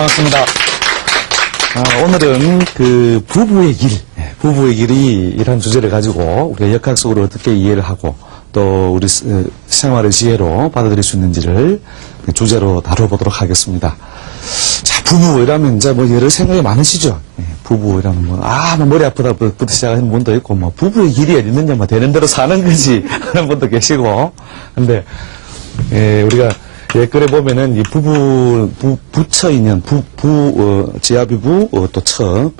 반갑습니다. 오늘은 그 부부의 부부의 길이 이런 주제를 가지고 우리가 역학 속으로 어떻게 이해를 하고 또 우리 생활의 지혜로 받아들일 수 있는지를 주제로 다뤄보도록 하겠습니다. 자, 부부 이라면 이제 뭐 여러 생각이 많으시죠? 부부 이라면 뭐 머리 아프다부터 시작하는 분도 있고, 뭐 부부의 길이 어디 있느냐, 뭐 되는 대로 사는 거지 하는 분도 계시고. 근데 우리가 예글에 보면은 이 부처 인연, 지아비부, 또 처,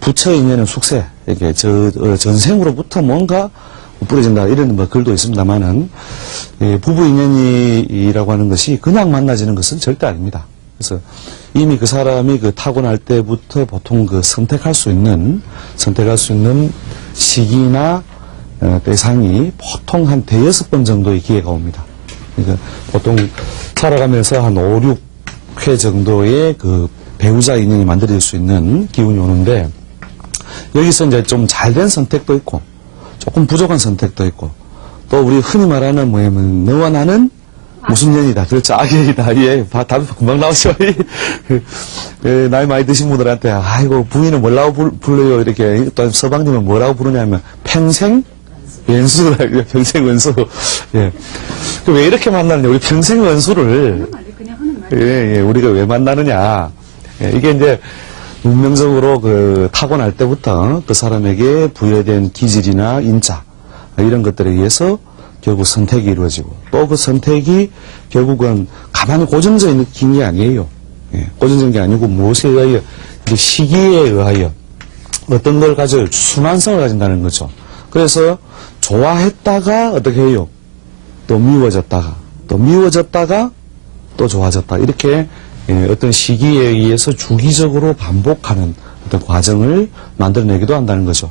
부처 인연은 숙세, 이게 전생으로부터 뭔가 뿌려진다, 이런 뭐 글도 있습니다만은, 부부 인연이라고 하는 것이 그냥 만나지는 것은 절대 아닙니다. 그래서 이미 그 사람이 그 타고날 때부터 보통 그 선택할 수 있는 시기나 대상이 보통 한 5-6번 정도의 기회가 옵니다. 그러니까 보통 살아가면서 한 5-6회 정도의 그 배우자 인연이 만들어질 수 있는 기운이 오는데, 여기서 이제 좀 잘된 선택도 있고, 조금 부족한 선택도 있고, 또 우리 흔히 말하는 뭐냐면, 너와 나는 무슨 년이다. 그렇죠. 악연이다. 예. 답이 금방 나오죠. 나이 많이 드신 분들한테, 아이고, 부인은 뭐라고 불러요? 이렇게, 또 서방님은 뭐라고 부르냐면, 평생 원수라, 평생 원수. 예. 왜 이렇게 만나느냐? 우리 평생 원수를, 우리가 왜 만나느냐? 이게 이제, 운명적으로 타고날 때부터 그 사람에게 부여된 기질이나 인자, 이런 것들에 의해서 결국 선택이 이루어지고, 또 그 선택이 결국은 가만히 고정적인 게 아니에요. 고정적인 게 아니고 무엇에 의하여, 시기에 의하여 어떤 걸 가져 순환성을 가진다는 거죠. 그래서 좋아했다가 어떻게 해요? 또 미워졌다가, 또 좋아졌다. 이렇게 어떤 시기에 의해서 주기적으로 반복하는 어떤 과정을 만들어내기도 한다는 거죠.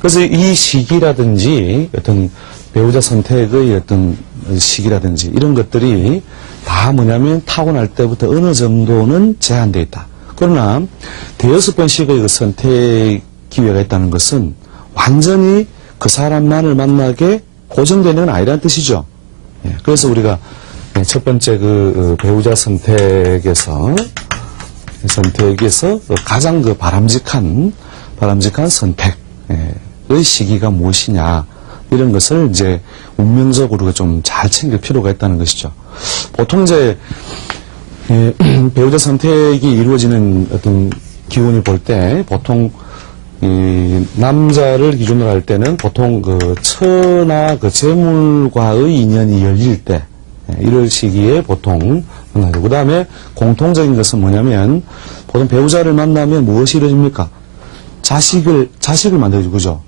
그래서 이 시기라든지 어떤 배우자 선택의 어떤 시기라든지 이런 것들이 다 뭐냐면 타고날 때부터 어느 정도는 제한되어 있다. 그러나 5번씩의 그 선택 기회가 있다는 것은 완전히 그 사람만을 만나게 고정되는 건 아니라는 뜻이죠. 그래서 우리가 첫 번째 그 배우자 선택에서 가장 그 바람직한 선택의 시기가 무엇이냐, 이런 것을 이제 운명적으로 좀 잘 챙길 필요가 있다는 것이죠. 보통 이제 배우자 선택이 이루어지는 어떤 기운이 볼 때 보통 남자를 기준으로 할 때는 보통 그 처나 그 재물과의 인연이 열릴 때, 이럴 시기에 보통 만나죠. 그 다음에 공통적인 것은 뭐냐면, 보통 배우자를 만나면 무엇이 이루어집니까? 자식을 만들어주죠. 그죠?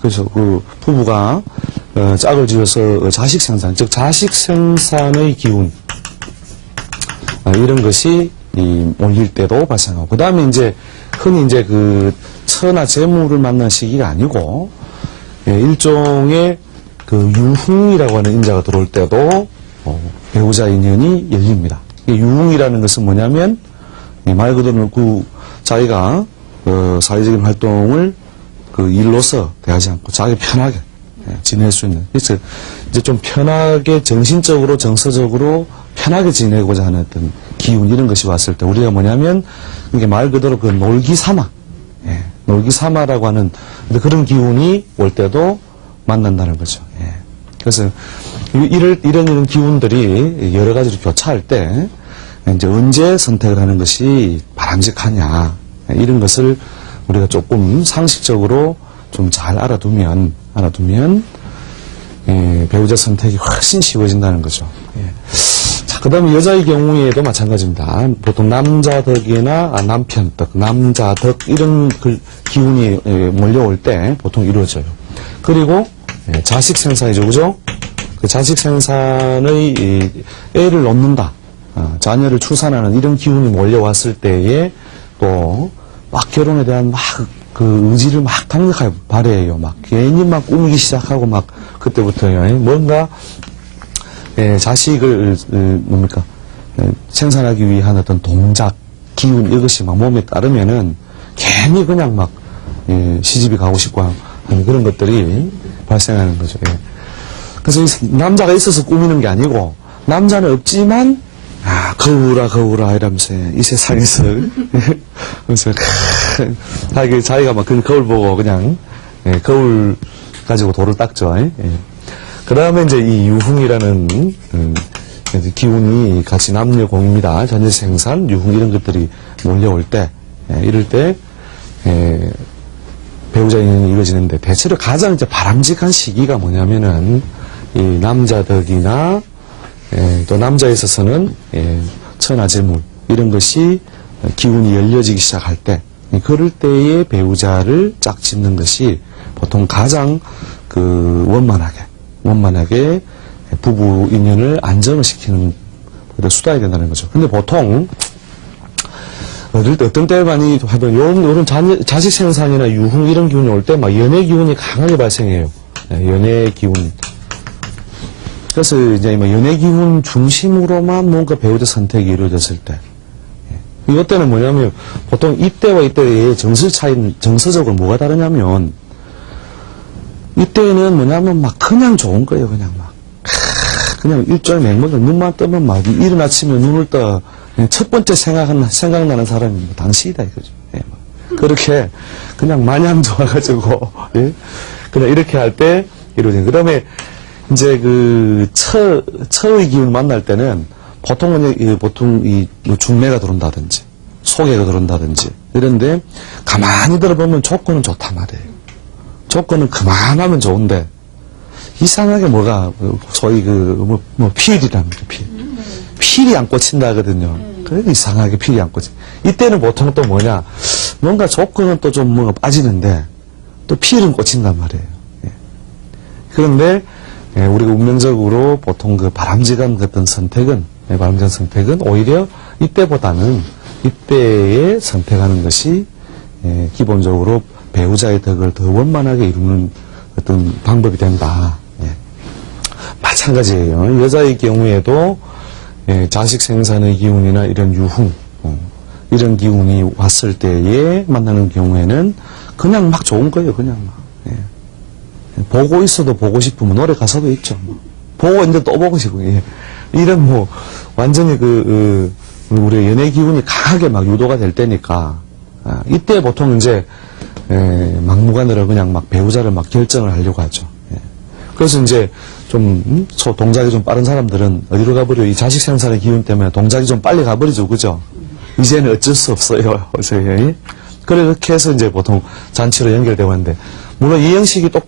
그래서 그 부부가, 짝을 지어서 자식 생산, 즉 자식 생산의 기운, 이런 것이 몰릴 때도 발생하고, 그 다음에 이제 흔히 이제 그 처나 재물을 만난 시기가 아니고, 일종의 그 유흥이라고 하는 인자가 들어올 때도 배우자 인연이 열립니다. 유흥이라는 것은 뭐냐면, 말 그대로 자기가 사회적인 활동을 일로서 대하지 않고 자기 편하게 지낼 수 있는, 그래서 이제 좀 편하게 정신적으로 정서적으로 편하게 지내고자 하는 어떤 기운, 이런 것이 왔을 때 우리가 뭐냐면, 이게 말 그대로 그 놀기삼아라고 하는 그런 기운이 올 때도 만난다는 거죠. 그래서 이런 기운들이 여러 가지로 교차할 때 이제 언제 선택을 하는 것이 바람직하냐, 이런 것을 우리가 조금 상식적으로 좀 잘 알아두면 배우자 선택이 훨씬 쉬워진다는 거죠. 자, 그 다음에 여자의 경우에도 마찬가지입니다. 보통 남자 덕이나 남편 덕, 남자 덕, 이런 기운이 몰려올 때 보통 이루어져요. 그리고 자식 생산이죠. 그죠? 그 자식 생산의 애를 놓는다, 자녀를 출산하는 이런 기운이 몰려왔을 때에 또 막 결혼에 대한 그 의지를 막 강력하게 발휘해요. 괜히 꾸미기 시작하고 그때부터요. 뭔가 자식을 생산하기 위한 어떤 동작, 기운, 이것이 몸에 따르면은 괜히 그냥 시집이 가고 싶고 하는 그런 것들이 발생하는 거죠. 그래서 남자가 있어서 꾸미는 게 아니고, 남자는 없지만 거울아 이러면서 이 세상에서 그래서 자기가 막 그 거울 보고 그냥 거울 가지고 돌을 닦죠. 그 다음에 이제 이 유흥이라는 기운이 같이 남녀 공입니다. 전제 생산, 유흥 이런 것들이 몰려올 때 이럴 때 배우자 인연이 이루어지는데 대체로 가장 이제 바람직한 시기가 뭐냐면은 이 남자덕이나 또 남자에 있어서는 천하제물 이런 것이 기운이 열려지기 시작할 때 그럴 때의 배우자를 짝짓는 것이 보통 가장 그 원만하게 부부 인연을 안정을 시키는 수단이 된다는 거죠. 근데 보통 어떤 때 많이 하면 요런 자식 생산이나 유흥 이런 기운이 올 때 막 연애 기운이 강하게 발생해요. 연애 기운. 그래서 이제 뭐 연애 기운 중심으로만 뭔가 배우자 선택이 이루어졌을 때. 이것 때는 뭐냐면 보통 이때와 이때의 정서적으로 뭐가 다르냐면 이때는 뭐냐면 막 그냥 좋은 거예요. 그냥 일종의 맹목에 눈만 뜨면 막 이른 아침에 눈을 떠 첫 번째 생각나는 사람이 당신이다 이거죠. 그렇게 그냥 마냥 좋아가지고 그냥 이렇게 할 때 이루어진. 그다음에 이제 그 처의 기운을 만날 때는 보통은 이 중매가 들어온다든지 소개가 들어온다든지 이런데 가만히 들어보면 조건은 좋단 말이에요. 조건은 그만하면 좋은데 이상하게 뭐가 소위 필이랍니다. 필이 안 꽂힌다 하거든요. 그래서 이상하게 필이 안 꽂힌. 이때는 보통 또 뭐냐 뭔가 조건은 또 좀 뭐가 빠지는데 또 필은 꽂힌단 말이에요. 그런데 우리가 운명적으로 보통 그 바람직한 어떤 선택은 오히려 이때보다는 이때에 선택하는 것이 기본적으로 배우자의 덕을 더 원만하게 이루는 어떤 방법이 된다. 마찬가지예요. 여자의 경우에도 자식 생산의 기운이나 이런 유흥 이런 기운이 왔을 때에 만나는 경우에는 그냥 막 좋은 거예요. 그냥 막. 보고 있어도 보고 싶으면 노래 가사도 있죠. 보고 이제 또 보고 싶고 이런 뭐 완전히 우리 연애 기운이 강하게 막 유도가 될 때니까 이때 보통 이제 막무가내로 그냥 막 배우자를 막 결정을 하려고 하죠. 그래서 이제 좀 동작이 좀 빠른 사람들은 어디로 가버려? 이 자식 생산의 기운 때문에 동작이 좀 빨리 가버리죠, 그죠? 이제는 어쩔 수 없어요. 그렇게 해서 이제 보통 잔치로 연결되고 하는데 물론 이 형식이 또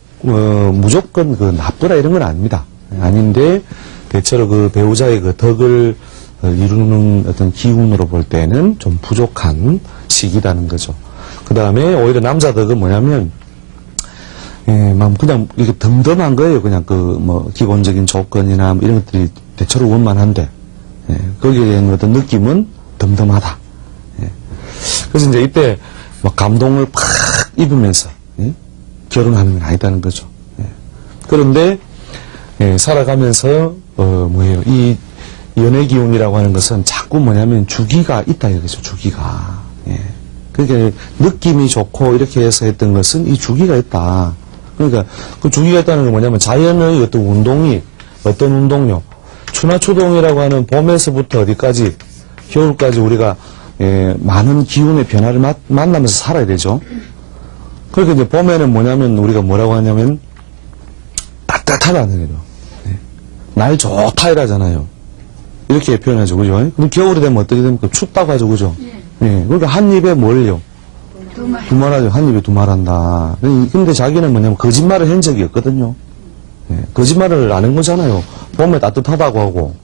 무조건 나쁘다 이런 건 아닙니다. 아닌데 대체로 그 배우자의 그 덕을 이루는 어떤 기운으로 볼 때는 좀 부족한 시기라는 거죠. 그 다음에 오히려 남자 덕은 뭐냐면 막 그냥 이게 덤덤한 거예요. 그냥 기본적인 조건이나 이런 것들이 대체로 원만한데 거기에 대한 어떤 느낌은 덤덤하다. 그래서 이제 이때 막 감동을 팍 입으면서 결혼하는 건 아니다는 거죠. 그런데 살아가면서 이 연애 기운이라고 하는 것은 자꾸 뭐냐면 주기가 있다 이거죠. 주기가. 그러니까 느낌이 좋고 이렇게 해서 했던 것은 이 주기가 있다. 그러니까 그 주기가 있다는 건 뭐냐면 자연의 어떤 운동이 어떤 운동요? 추나추동이라고 하는 봄에서부터 어디까지 겨울까지 우리가 많은 기운의 변화를 만나면서 살아야 되죠. 그러니까 이제 봄에는 뭐냐면 우리가 뭐라고 하냐면 따뜻하다는 거죠. 날 좋다 이러잖아요. 이렇게 표현하죠, 그죠? 그럼 겨울이 되면 어떻게 됩니까? 춥다고 하죠, 그죠? 그러니까 한 입에 뭘요? 두말하죠. 한 입에 두말한다. 근데 자기는 뭐냐면 거짓말을 한 적이 없거든요. 거짓말을 안 한 거잖아요. 봄에 따뜻하다고 하고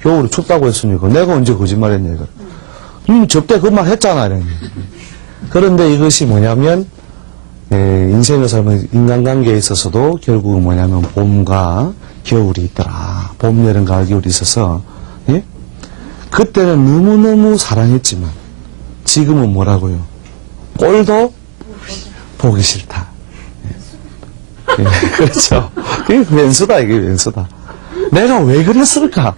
겨울에 춥다고 했으니까 내가 언제 거짓말 했냐 이거. 저때 그 말 했잖아. 그런데 이것이 뭐냐면 인생을 살면 인간관계에 있어서도 결국은 뭐냐면 봄과 겨울이 있더라. 봄, 여름, 가을, 겨울이 있어서 그때는 너무너무 사랑했지만 지금은 뭐라고요? 꼴도 보기 싫다. 그렇죠. 그게 왼수다, 이게 왼수다. 내가 왜 그랬을까?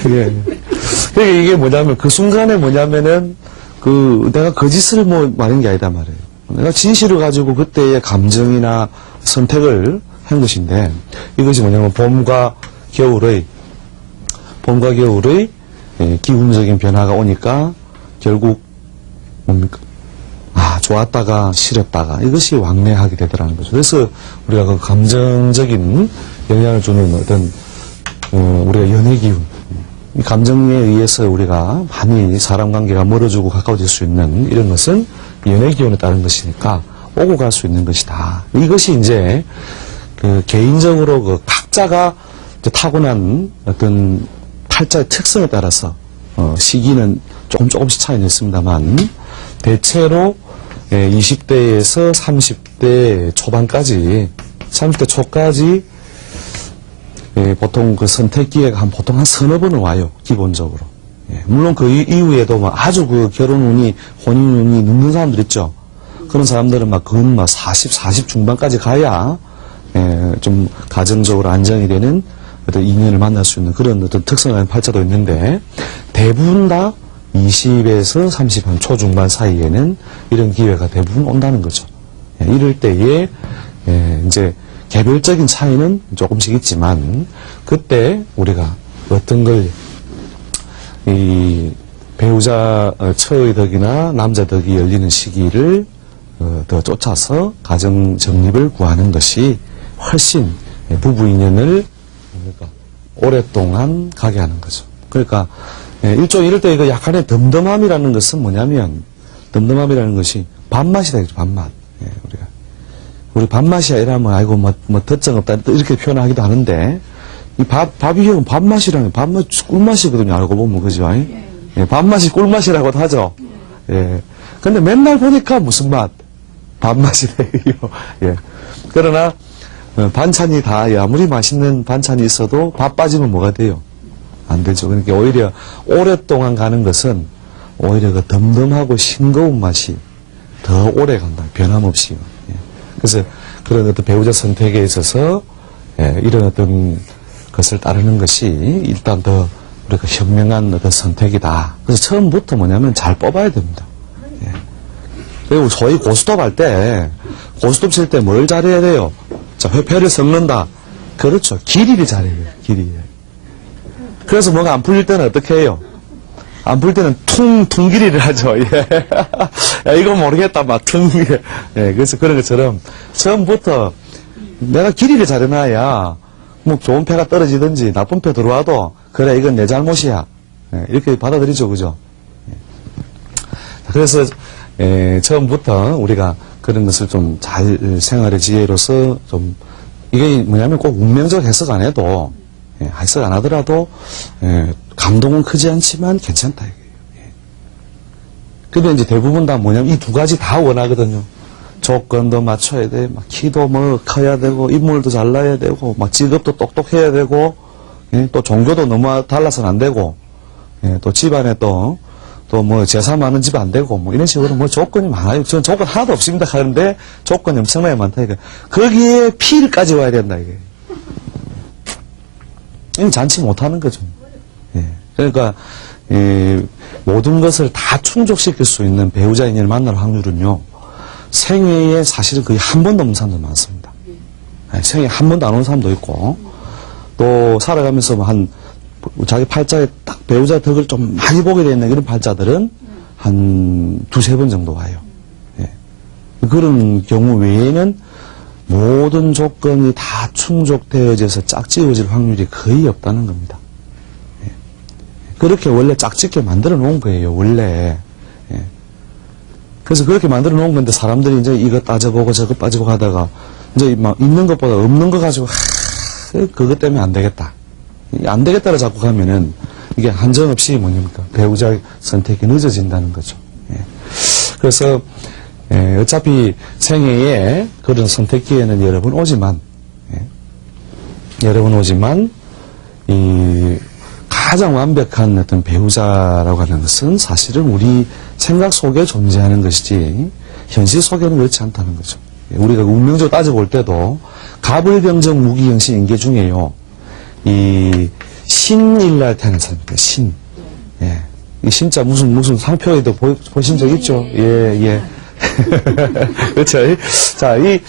그게 이게 뭐냐면, 그 순간에 뭐냐면은, 내가 거짓을 말한 게 아니다 말이에요. 내가 진실을 가지고 그때의 감정이나 선택을 한 것인데, 이것이 뭐냐면, 봄과 봄과 겨울의 기운적인 변화가 오니까 결국 뭡니까? 좋았다가 싫었다가 이것이 왕래하게 되더라는 거죠. 그래서 우리가 그 감정적인 영향을 주는 어떤 우리가 연애 기운, 이 감정에 의해서 우리가 많이 사람 관계가 멀어지고 가까워질 수 있는 이런 것은 연애 기운에 따른 것이니까 오고 갈 수 있는 것이다. 이것이 이제 그 개인적으로 그 각자가 타고난 어떤 팔자의 특성에 따라서 시기는 조금씩 차이는 있습니다만 대체로 20대에서 30대 초반까지 30대 초까지 보통 그 선택 기회가 보통 한 서너 번은 와요. 기본적으로. 물론 그 이후에도 막 아주 그 결혼 운이 혼인 운이 늦는 사람들 있죠. 그런 사람들은 거의 40 중반까지 가야 좀 가정적으로 안정이 되는 어떤 인연을 만날 수 있는 그런 어떤 특성을 가진 팔자도 있는데 대부분 다 20에서 30 한 초중반 사이에는 이런 기회가 대부분 온다는 거죠. 이럴 때에 이제 개별적인 차이는 조금씩 있지만 그때 우리가 어떤 걸 이 배우자 처의 덕이나 남자 덕이 열리는 시기를 더 쫓아서 가정 정립을 구하는 것이 훨씬 부부 인연을 오랫동안 가게 하는 거죠. 그러니까 일종의 이럴 때 이거 약간의 덤덤함이라는 것은 뭐냐면 덤덤함이라는 것이 밥맛이다 이거죠. 밥맛. 우리 밥맛이야 이러면 아이고 뭐 덧정 없다 이렇게 표현하기도 하는데 이 밥이 형 밥맛이라는 밥맛 꿀맛이거든요. 알고 보면 그죠? 밥맛이 꿀맛이라고도 하죠. 근데 맨날 보니까 무슨 맛? 밥맛이래요. 그러나 반찬이 다 아무리 맛있는 반찬이 있어도 밥 빠지면 뭐가 돼요? 안 되죠. 그러니까 오히려 오랫동안 가는 것은 오히려 그 덤덤하고 싱거운 맛이 더 오래 간다. 변함없이. 그래서 그런 어떤 배우자 선택에 있어서 이런 어떤 것을 따르는 것이 일단 더 우리가 현명한 어떤 선택이다. 그래서 처음부터 뭐냐면 잘 뽑아야 됩니다. 그리고 저희 고스톱 할 때 고스톱 칠 때 뭘 잘해야 돼요? 자, 회패를 섞는다. 그렇죠. 길이를 잘해야 돼요. 길이. 그래서 뭐가 안 풀릴 때는 어떻게 해요? 안 풀릴 때는 퉁길이를 하죠. 야, 이거 모르겠다. 퉁길. 그래서 그런 것처럼 처음부터 내가 길이를 잘해놔야 뭐 좋은 패가 떨어지든지 나쁜 패 들어와도 그래 이건 내 잘못이야. 이렇게 받아들이죠. 그죠? 그래서 처음부터 우리가 그런 것을 좀 잘 생활의 지혜로서 좀 이게 뭐냐면 꼭 운명적 해석 안 해도 해석 안 하더라도 감동은 크지 않지만 괜찮다 이거예요. 근데 이제 대부분 다 뭐냐면 이 두 가지 다 원하거든요. 조건도 맞춰야 돼, 키도 커야 되고 인물도 잘나야 되고 직업도 똑똑해야 되고 또 종교도 너무 달라서는 안 되고 또 집안에 또 재산 많은 집 안 되고 이런 식으로 조건이 많아요. 저는 조건 하나도 없습니다 하는데 조건이 엄청나게 많다 이거. 거기에 필까지 와야 된다 이게. 이건 잔치 못하는 거죠. 그러니까 모든 것을 다 충족시킬 수 있는 배우자 인연을 만날 확률은요. 생애에 사실은 거의 한 번도 없는 사람도 많습니다. 생애에 한 번도 안 온 사람도 있고 또 살아가면서 자기 팔자에 딱 배우자 덕을 좀 많이 보게 되는 이런 팔자들은 한 두세 번 정도 와요. 그런 경우 외에는 모든 조건이 다 충족되어져서 짝지어질 확률이 거의 없다는 겁니다. 그렇게 원래 짝짓게 만들어 놓은 거예요, 원래. 그래서 그렇게 만들어 놓은 건데 사람들이 이제 이거 따져보고 저거 빠지고 하다가 이제 있는 것보다 없는 거 가지고 그것 때문에 안 되겠다. 안 되겠다를 자꾸 가면은 이게 한정없이 뭐냐니까 배우자 선택이 늦어진다는 거죠. 그래서 어차피 생애에 그런 선택 기회는 여러 번 오지만 이 가장 완벽한 어떤 배우자라고 하는 것은 사실은 우리 생각 속에 존재하는 것이지 현실 속에는 그렇지 않다는 거죠. 우리가 운명적으로 따져볼 때도 가불병정 무기경신 인계 중에요. 이 신일날 태어난 사람입니다. 신. 이 신자 무슨 상표에도 보신 적 있죠? 그렇죠. 자, 이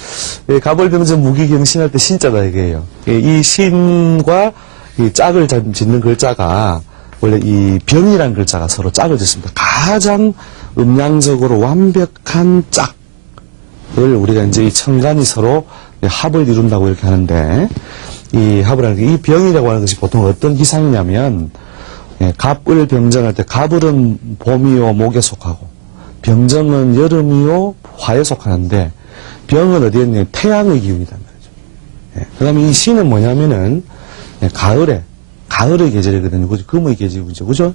가벌병정 무기경신할 때 신자다 이게요. 이 신과 이 짝을 짓는 글자가 원래 이 병이라는 글자가 서로 짝을 짓습니다. 가장 음양적으로 완벽한 짝을 우리가 이제 이 천간이 서로 합을 이룬다고 이렇게 하는데, 이 합을 하는 게, 이 병이라고 하는 것이 보통 어떤 기상이냐면, 갑을 병정할 때 갑을은 봄이요 목에 속하고, 병정은 여름이요 화에 속하는데, 병은 어디에 있냐, 태양의 기운이란 말이죠. 그 다음에 이 시는 뭐냐면은, 가을의 계절이거든요. 그죠? 금의 계절이죠. 그죠?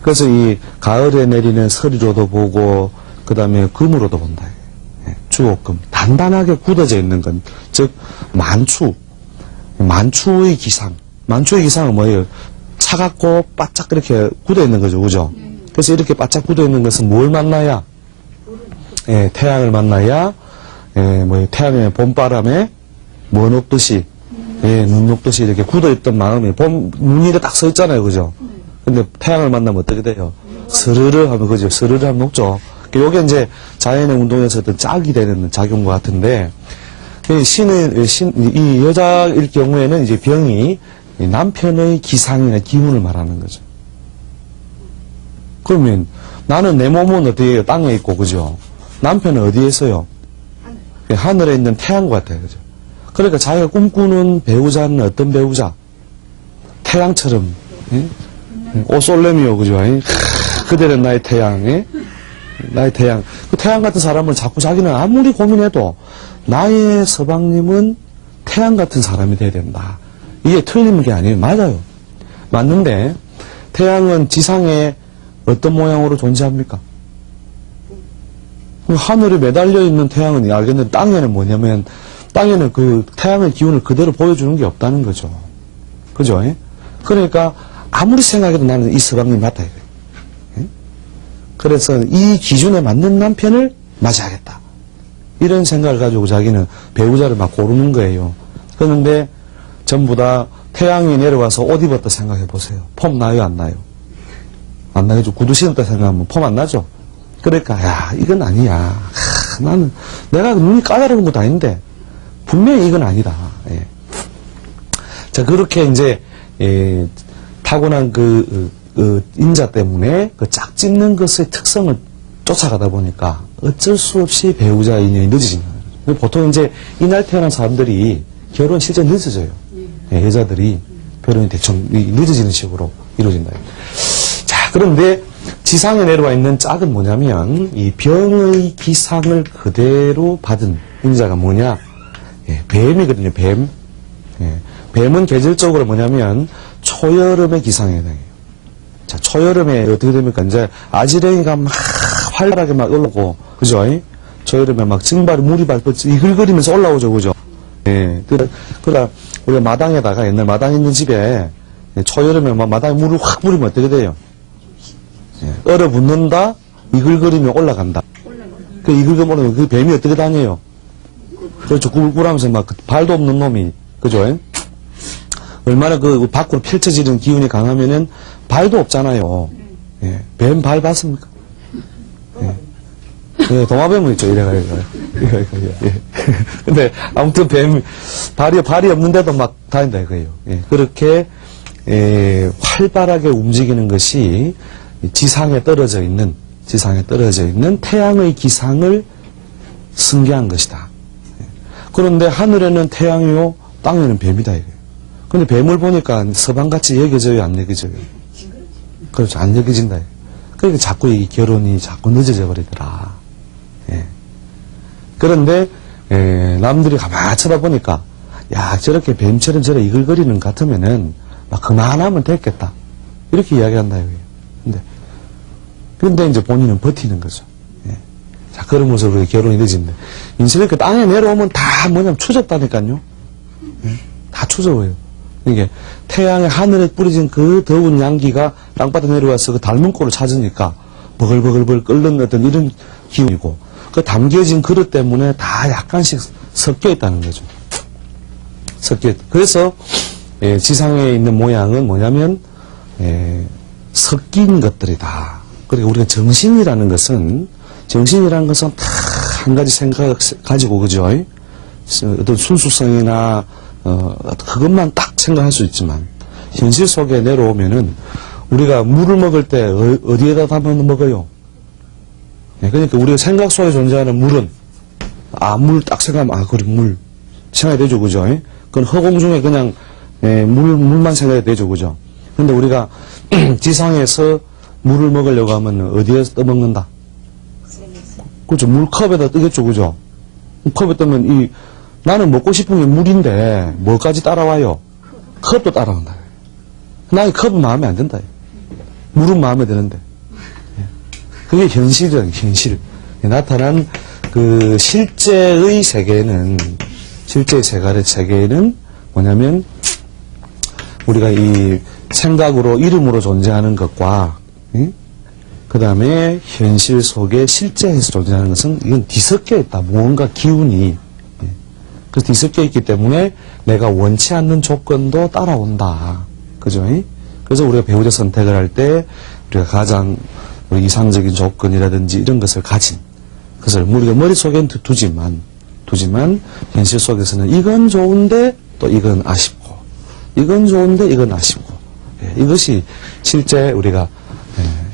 그래서 이 가을에 내리는 서리로도 보고, 그 다음에 금으로도 본다. 주옥금. 단단하게 굳어져 있는 건, 즉, 만추의 기상. 만추의 기상은 뭐예요? 차갑고 바짝 이렇게 굳어 있는 거죠. 그죠? 그래서 이렇게 바짝 굳어 있는 것은 뭘 만나야? 태양을 만나야, 태양의 봄바람에 뭐 녹듯이, 눈 녹듯이 이렇게 굳어있던 마음이, 눈이 딱 서 있잖아요. 그죠? 근데 태양을 만나면 어떻게 돼요? 스르르 하면, 그죠? 스르르 하면 녹죠. 요게 이제 자연의 운동에서 어떤 짝이 되는 작용과 같은데, 이 여자일 경우에는 이제 병이 남편의 기상이나 기운을 말하는 거죠. 그러면 나는 내 몸은 어디에요? 땅에 있고, 그죠? 남편은 어디에 있어요? 하늘에 있는 태양과 같아요. 그죠? 그러니까 자기가 꿈꾸는 배우자는 어떤 배우자? 태양처럼, 오솔레미오, 그죠? 그대는 나의 태양, 나의 태양. 그 태양 같은 사람을 자꾸 자기는 아무리 고민해도 나의 서방님은 태양 같은 사람이 돼야 된다. 이게 틀린 게 아니에요. 맞아요. 맞는데, 태양은 지상에 어떤 모양으로 존재합니까? 하늘에 매달려 있는 태양은 알겠는데, 땅에는 뭐냐면, 땅에는 그 태양의 기운을 그대로 보여주는 게 없다는 거죠. 그죠? 그러니까, 아무리 생각해도 나는 이 서방님 맞다, 이거예요. 그래서 이 기준에 맞는 남편을 맞이하겠다. 이런 생각을 가지고 자기는 배우자를 막 고르는 거예요. 그런데 전부 다 태양이 내려와서 옷 입었다 생각해 보세요. 폼 나요, 안 나요? 안 나죠. 구두 신었다 생각하면 폼 안 나죠? 그러니까, 야, 이건 아니야. 나는, 내가 눈이 까다로운 것도 아닌데, 분명히 이건 아니다. 예. 자, 그렇게 이제, 타고난 인자 때문에 그 짝짓는 것의 특성을 쫓아가다 보니까 어쩔 수 없이 배우자 인연이 늦어진 거예요. 보통 이제 이날 태어난 사람들이 결혼 실제 늦어져요. 여자들이 결혼이 대충 늦어지는 식으로 이루어진다. 자, 그런데 지상에 내려와 있는 짝은 뭐냐면 이 병의 기상을 그대로 받은 인자가 뭐냐? 뱀이거든요. 뱀. 뱀은 계절적으로 뭐냐면 초여름의 기상에 해당해요. 자, 초여름에 어떻게 됩니까? 이제 아지랭이가 막 활발하게 막 올라오고, 그죠? 초여름에 막 증발이 물이 밟고 이글거리면서 올라오죠, 그죠? 그러니까 우리가 마당에다가 옛날 마당 있는 집에 초여름에 막 마당에 물을 확 뿌리면 어떻게 돼요? 얼어붙는다, 이글거리면 올라간다. 그 이글거리면 올라가면 그 뱀이 어떻게 다녀요? 그렇죠. 꿀꿀하면서 막 발도 없는 놈이, 그죠? 얼마나 그 밖으로 펼쳐지는 기운이 강하면은 발도 없잖아요. 뱀 발 봤습니까? 도마뱀은 있죠. 이래가. 근데 아무튼 뱀, 발이 없는데도 막 다닌다 이거예요. 그렇게, 활발하게 움직이는 것이 지상에 떨어져 있는 태양의 기상을 승계한 것이다. 그런데 하늘에는 태양이요, 땅에는 뱀이다 이거예요. 근데 뱀을 보니까 서방같이 여겨져요, 안 여겨져요? 그렇죠. 안 여겨진다. 그러니까 자꾸 이 결혼이 자꾸 늦어져 버리더라. 그런데, 남들이 가만히 쳐다보니까, 야, 저렇게 뱀처럼 저래 이글거리는 것 같으면은, 막 그만하면 됐겠다. 이렇게 이야기한다, 이거예요. 근데 이제 본인은 버티는 거죠. 자, 그러면서 결혼이 늦어진다. 인생이 그 땅에 내려오면 다 뭐냐면 추접다니까요. 다 추접해요. 이게 태양의 하늘에 뿌려진 그 더운 양기가 땅바닥에 내려와서 그 닮은 꼴을 찾으니까 버글버글버글 끓는 어떤 이런 기운이고 그 담겨진 그릇 때문에 다 약간씩 섞여 있다는 거죠. 그래서 지상에 있는 모양은 뭐냐면 섞인 것들이다. 그리고 우리가 정신이라는 것은 다 한 가지 생각을 가지고 그죠? 어떤 순수성이나 그것만 딱 생각할 수 있지만 현실 속에 내려오면은 우리가 물을 먹을 때 어디에다 담아 먹어요? 예, 그러니까 우리가 생각 속에 존재하는 물은 물 딱 생각하면 그래 물 생각이 되죠, 그죠? 예? 그건 허공 중에 그냥 물만 생각이 되죠, 그죠? 근데 우리가 지상에서 물을 먹으려고 하면 어디에서 떠먹는다? 그렇죠. 물컵에다 뜨겠죠, 그죠? 컵에 뜨면 나는 먹고 싶은 게 물인데 뭐까지 따라와요? 컵도 따라온다. 나는 컵은 마음에 안 든다. 물은 마음에 드는데. 그게 현실이라는 현실. 나타난 그 실제의 세계는 뭐냐면 우리가 이 생각으로 이름으로 존재하는 것과 그 다음에 현실 속에 실제에서 존재하는 것은 이건 뒤섞여 있다. 무언가 기운이. 그래서 뒤섞여 있기 때문에 내가 원치 않는 조건도 따라온다. 그죠? 그래서 우리가 배우자 선택을 할 때 우리가 가장 이상적인 조건이라든지 이런 것을 가진 그것을 우리가 머릿속엔 두지만 현실 속에서는 이건 좋은데 또 이건 아쉽고 이건 좋은데 이건 아쉽고 이것이 실제 우리가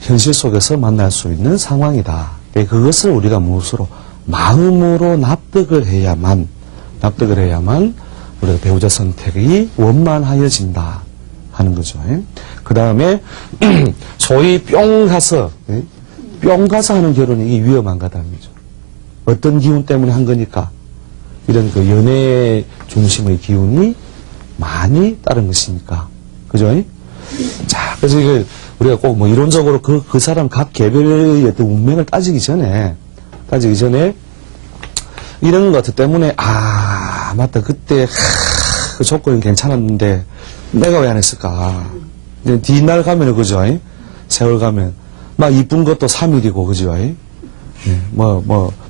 현실 속에서 만날 수 있는 상황이다. 그것을 우리가 무엇으로 마음으로 납득을 해야만 우리가 배우자 선택이 원만하여진다 하는 거죠. 그 다음에 소위 뿅 가서 하는 결혼이 이게 위험한 거다죠. 어떤 기운 때문에 한 거니까 이런 그 연애 중심의 기운이 많이 따른 것이니까 그죠? 자, 그래서 이게 우리가 꼭 뭐 이론적으로 그 사람 각 개별의 어떤 운명을 따지기 전에 이런 것 때문에 맞다 그때 그 조건이 괜찮았는데 내가 왜 안 했을까? 뒤날 가면은 그죠? 세월 가면 막 이쁜 것도 3일이고 그죠?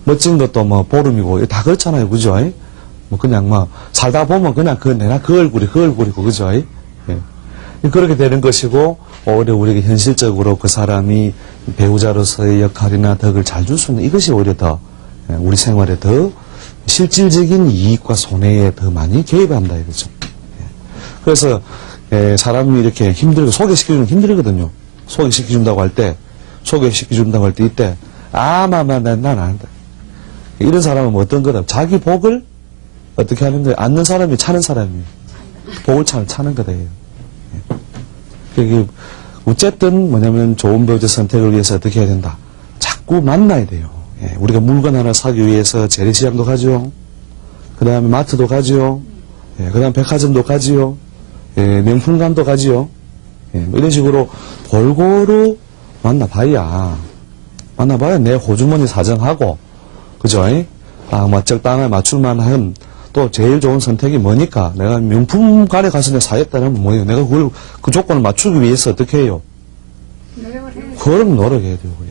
멋진 것도 뭐 보름이고 다 그렇잖아요, 그죠? 뭐 그냥 막 살다 보면 그냥 내가 그 얼굴이고 그죠? 그렇게 되는 것이고 오히려 우리가 현실적으로 그 사람이 배우자로서의 역할이나 덕을 잘 줄 수 있는 이것이 오히려 더 우리 생활에 더 실질적인 이익과 손해에 더 많이 개입한다 이거죠. 그래서 사람이 이렇게 소개시켜주면 힘들거든요. 소개시켜준다고 할 때 이때 난 안 한다. 이런 사람은 뭐 어떤 거다. 자기 복을 어떻게 하는 거예요? 앉는 사람이 차는 사람이에요. 복을 차는 거다. 그게 어쨌든 뭐냐면 좋은 배우자 선택을 위해서 어떻게 해야 된다. 자꾸 만나야 돼요. 우리가 물건 하나 사기 위해서 재래시장도 가죠. 그 다음에 마트도 가죠. 그 다음에 백화점도 가지요. 명품관도 가지요. 뭐 이런 식으로 골고루 만나봐야 내 호주머니 사정하고, 그죠? 뭐 적당하게 맞출만 한, 또 제일 좋은 선택이 뭐니까? 내가 명품관에 가서 내가 사겠다는 뭐예요? 내가 그 조건을 맞추기 위해서 어떻게 해요? 그럼 노력해야 되고요.